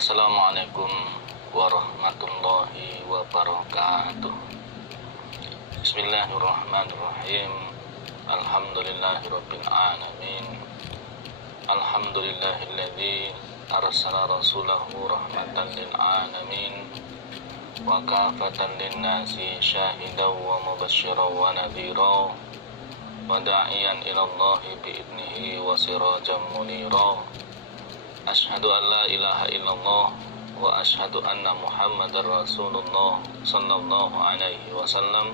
Assalamualaikum warahmatullahi wabarakatuh. Bismillahirrahmanirrahim. Alhamdulillahirabbil alamin. Alhamdulillahilladzi arsala rasulahu rahmatan lil alamin wa kafatan linnasi syahidan wa mubasysyiran wa nadhira wa da'iyan ila Allahi bi'idnihi wa sirajan munira. Asyhadu an la ilaha illallah wa asyhadu anna Muhammadar Rasulullah sallallahu alaihi wasallam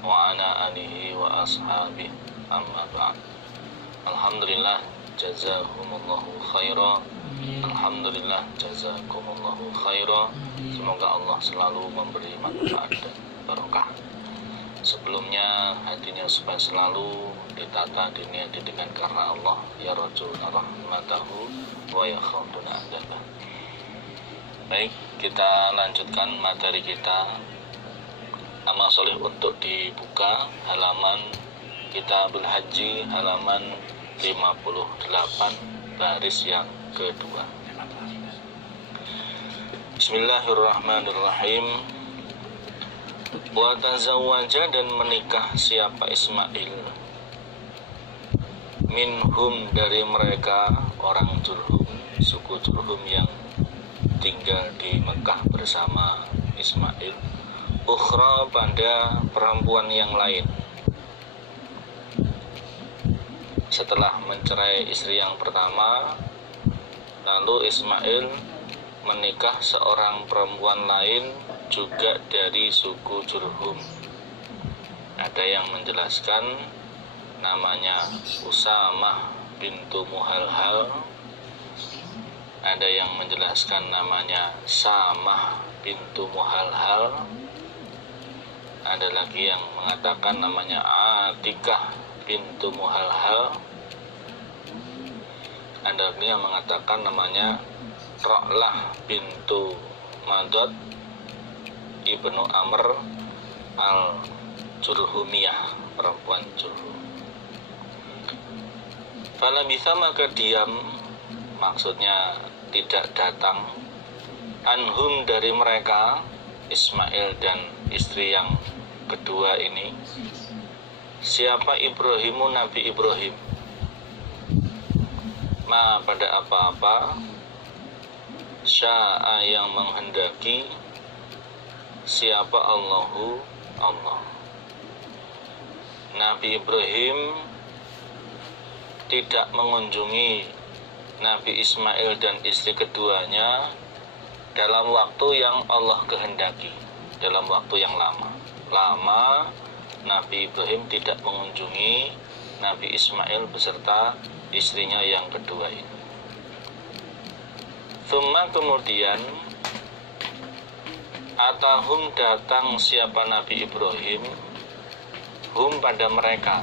wa ala alihi wa ashabihi, amma ba'd. Alhamdulillah jazakumullahu khaira. Alhamdulillah jazakumullahu khaira. Semoga Allah selalu memberi manfaat dan barokah. Sebelumnya hatinya supaya selalu ditata diniati dengan karena Allah, ya rajulna rahmatahu wa ya khawduna adabah. Baik, kita lanjutkan materi kita. Amal soleh untuk dibuka, halaman Kitabul Haji, halaman 58, baris yang kedua. Bismillahirrahmanirrahim. Wa tazawwaja, dan menikah siapa Ismail, minhum, dari mereka orang Jurhum, suku Jurhum yang tinggal di Mekah bersama Ismail, ukhra, pada perempuan yang lain. Setelah mencerai istri yang pertama, lalu Ismail menikah seorang perempuan lain juga dari suku Jurhum. Ada yang menjelaskan namanya Usamah bintu Muhalhal, ada yang menjelaskan namanya Samah bintu Muhalhal, ada lagi yang mengatakan namanya Atikah bintu Muhalhal, ada lagi yang mengatakan namanya Ra'lah bintu Madad ibnu Amr al-Jurhumiyah, perempuan Jurhum. Fala bisa, maka diam, maksudnya tidak datang, anhum, dari mereka, Ismail dan istri yang kedua ini. Siapa? Ibrahimu, Nabi Ibrahim. Ma, pada apa-apa, sya'a, yang menghendaki, siapa? Allahu, Allah. Nabi Ibrahim tidak mengunjungi Nabi Ismail dan istri keduanya dalam waktu yang Allah kehendaki, dalam waktu yang lama Nabi Ibrahim tidak mengunjungi Nabi Ismail beserta istrinya yang kedua ini. Thumma, kemudian, atahum, datang siapa? Nabi Ibrahim, hum, pada mereka,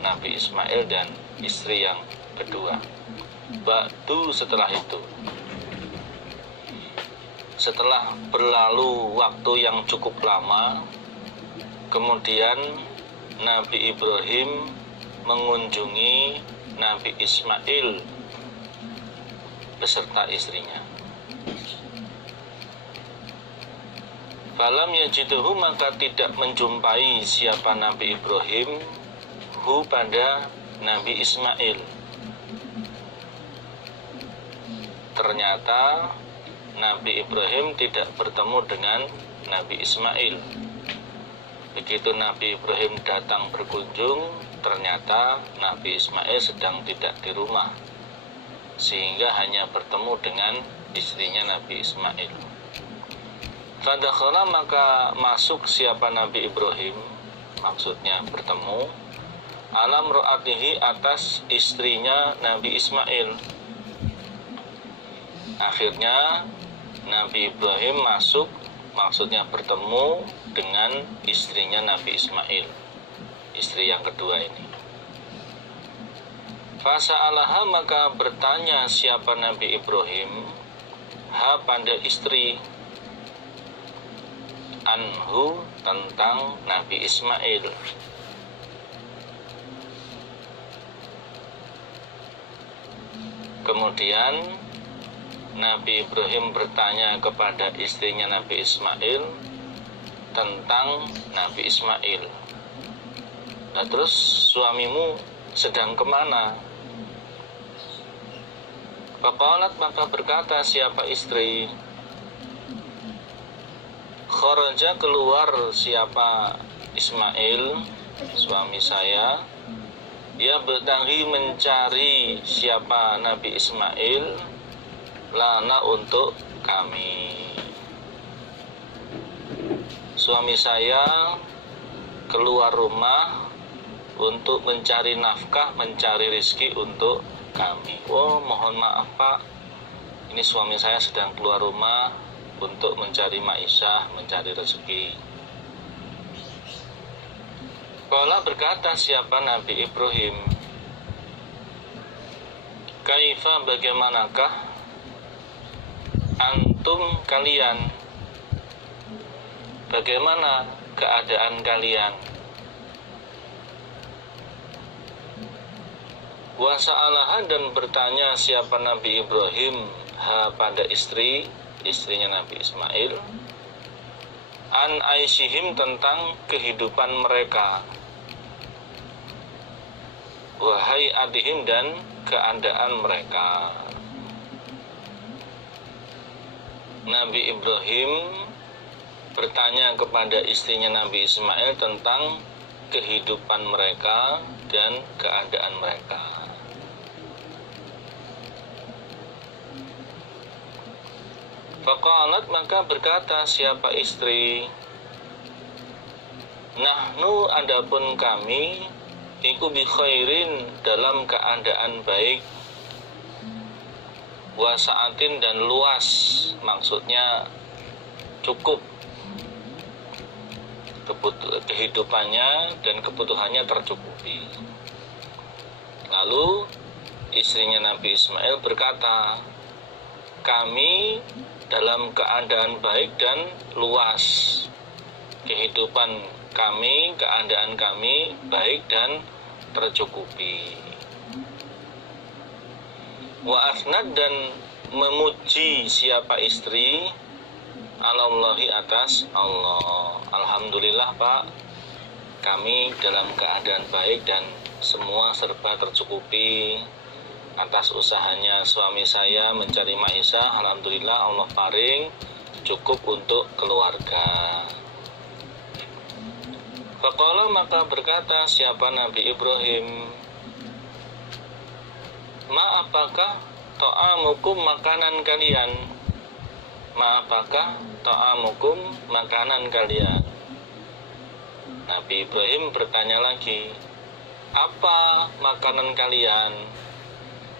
Nabi Ismail dan istri yang kedua. Ba'du, setelah itu, setelah berlalu waktu yang cukup lama, kemudian Nabi Ibrahim mengunjungi Nabi Ismail beserta istrinya. Falam yajiduhu, maka tidak menjumpai siapa Nabi Ibrahim, hu, pada Nabi Ismail. Ternyata Nabi Ibrahim tidak bertemu dengan Nabi Ismail. Begitu Nabi Ibrahim datang berkunjung, ternyata Nabi Ismail sedang tidak di rumah, sehingga hanya bertemu dengan istrinya Nabi Ismail. Fadakhala, maka masuk siapa? Nabi Ibrahim, maksudnya bertemu, alam ro'atihi, atas istrinya Nabi Ismail. Akhirnya Nabi Ibrahim masuk, maksudnya bertemu dengan istrinya Nabi Ismail, istri yang kedua ini. Fasa'alaha, maka bertanya siapa? Nabi Ibrahim, ha, pada istri, anhu, tentang Nabi Ismail. Kemudian Nabi Ibrahim bertanya kepada istrinya Nabi Ismail tentang Nabi Ismail. Nah, terus suamimu sedang kemana? Faqalat, maka berkata siapa istri, kharaja, keluar siapa Ismail, suami saya, ia bertanggi mencari siapa Nabi Ismail, lana untuk kami. Suami saya keluar rumah untuk mencari nafkah, mencari rizki untuk kami. Oh, mohon maaf Pak, ini suami saya sedang keluar rumah untuk mencari ma'isyah, mencari rezeki. Qala, berkata siapa Nabi Ibrahim, kaifa, bagaimanakah, antum, kalian, bagaimana keadaan kalian? Wa sa'alaha, dan bertanya siapa Nabi Ibrahim pada istrinya Nabi Ismail, an aisyihim, tentang kehidupan mereka, wahai adihim, dan keadaan mereka. Nabi Ibrahim bertanya kepada istrinya Nabi Ismail tentang kehidupan mereka dan keadaan mereka. Faqalat, maka berkata siapa istri, nahnu, adapun kami, iku bi khairin, dalam keadaan baik, wasaatin, dan luas, maksudnya cukup kehidupannya dan kebutuhannya tercukupi. Lalu istrinya Nabi Ismail berkata, kami dalam keadaan baik dan luas, kehidupan kami, keadaan kami baik dan tercukupi. Wa asnad, dan memuji siapa istri, alallahi, atas Allah. Alhamdulillah Pak, kami dalam keadaan baik dan semua serba tercukupi. Atas usahanya suami saya mencari ma'isyah, alhamdulillah Allah paring cukup untuk keluarga. Faqala, maka berkata siapa Nabi Ibrahim, ma, apakah ta'amukum, makanan kalian, ma, apakah ta'amukum, makanan kalian. Nabi Ibrahim bertanya lagi, apa makanan kalian,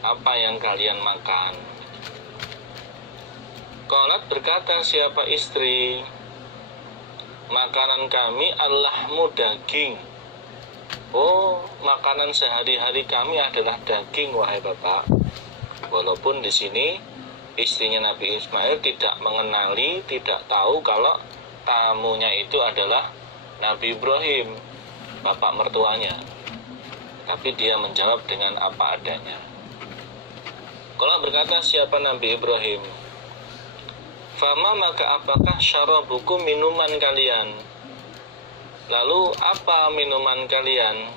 apa yang kalian makan. Qalat, berkata siapa istri, makanan kami allahmu, daging. Oh, makanan sehari-hari kami adalah daging, wahai Bapak. Walaupun di sini istrinya Nabi Ismail tidak mengenali, tidak tahu kalau tamunya itu adalah Nabi Ibrahim, bapak mertuanya. Tapi dia menjawab dengan apa adanya. Kalau berkata siapa Nabi Ibrahim, fama, maka apakah syarabukum, minuman kalian. Lalu apa minuman kalian?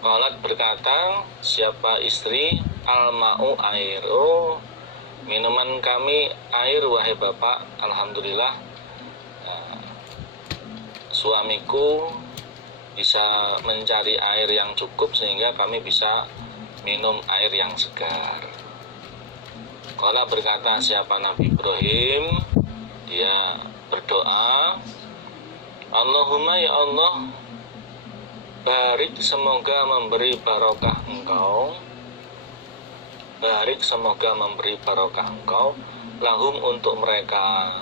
Qalat, berkata siapa istri, al-ma'u, air. Oh, minuman kami air, wahai Bapak. Alhamdulillah, suamiku bisa mencari air yang cukup sehingga kami bisa minum air yang segar. Qala, berkata siapa Nabi Ibrahim, dia berdoa, Allahumma, ya Allah, barik, semoga memberi barokah engkau, barik, semoga memberi barokah engkau, lahum, untuk mereka,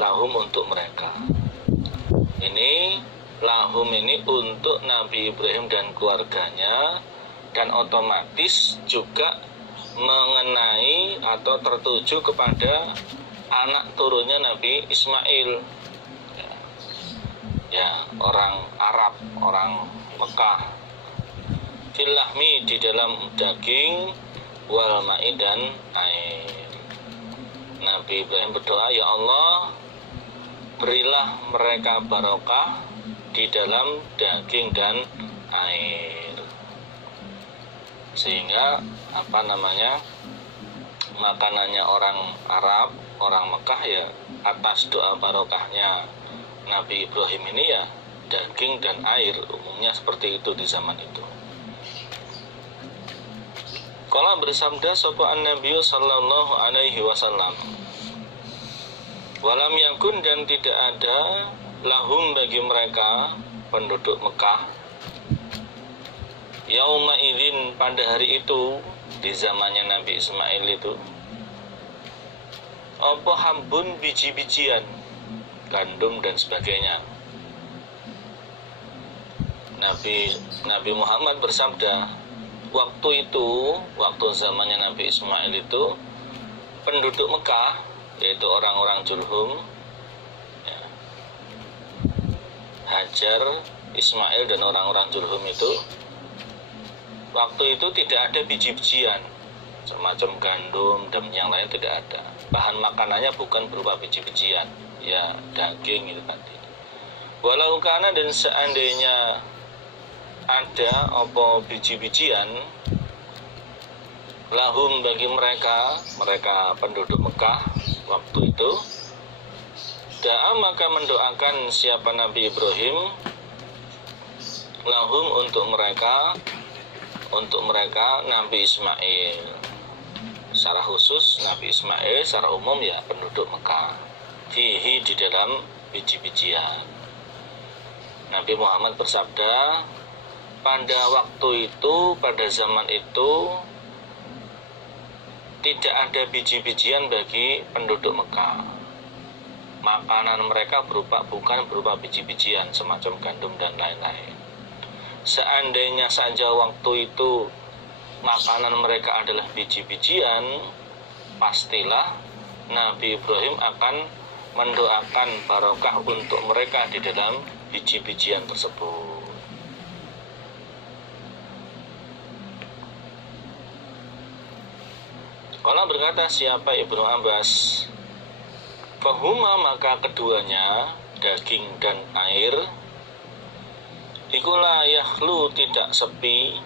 lahum, untuk mereka. Ini lahum ini untuk Nabi Ibrahim dan keluarganya, dan otomatis juga mengenai atau tertuju kepada anak turunnya Nabi Ismail, ya, orang Arab, orang Mekah. Filahmi, di dalam daging, wal ma'i dan air. Nabi Ibrahim berdoa, ya Allah, berilah mereka barokah di dalam daging dan air, sehingga makanannya orang Arab, orang Mekah ya atas doa barokahnya Nabi Ibrahim ini ya daging dan air, umumnya seperti itu di zaman itu. Qala bersabda sapa an-nabiy sallallahu alaihi wasallam, walam yakun, dan tidak ada, lahum bagi mereka penduduk Mekah, yauma idzin pada hari itu, di zamannya Nabi Ismail itu, apa hambun, biji-bijian, gandum dan sebagainya. Nabi Muhammad bersabda, waktu zamannya Nabi Ismail itu, penduduk Mekah, yaitu orang-orang Jurhum, ya, Hajar, Ismail dan orang-orang Jurhum itu, waktu itu tidak ada biji-bijian semacam gandum dan yang lain, tidak ada. Bahan makanannya bukan berupa biji-bijian, ya daging itu tadi. Walau kana, dan seandainya ada apa biji-bijian, lahum bagi mereka penduduk Mekah waktu itu, da'a maka mendoakan siapa Nabi Ibrahim, lahum untuk mereka Nabi Ismail. Secara khusus Nabi Ismail, secara umum ya penduduk Mekah, fihi di dalam biji-bijian. Nabi Muhammad bersabda, pada waktu itu, pada zaman itu, tidak ada biji-bijian bagi penduduk Mekah. Makanan mereka bukan berupa biji-bijian semacam gandum dan lain-lain. Seandainya saja waktu itu makanan mereka adalah biji-bijian, pastilah Nabi Ibrahim akan mendoakan barokah untuk mereka di dalam biji-bijian tersebut. Qala berkata siapa Ibnu Abbas, fahuma maka keduanya, daging dan air, iku la yakhlu tidak sepi,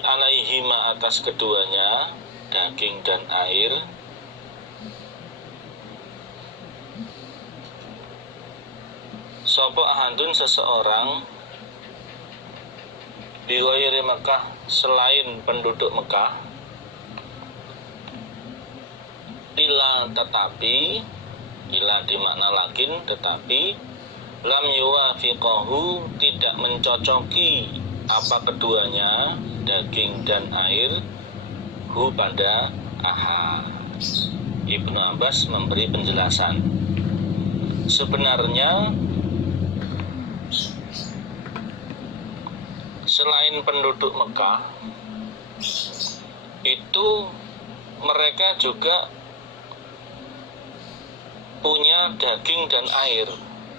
alaihima atas keduanya, daging dan air, sapa ahadun seseorang, di ghairi Mekah selain penduduk Mekah, ila tetapi, ila dimakna lakin tetapi, lam yuwafiqahu tidak mencocoki apa keduanya, daging dan air, hu pada ahad. Ibnu Abbas memberi penjelasan, sebenarnya selain penduduk Mekah itu mereka juga punya daging dan air.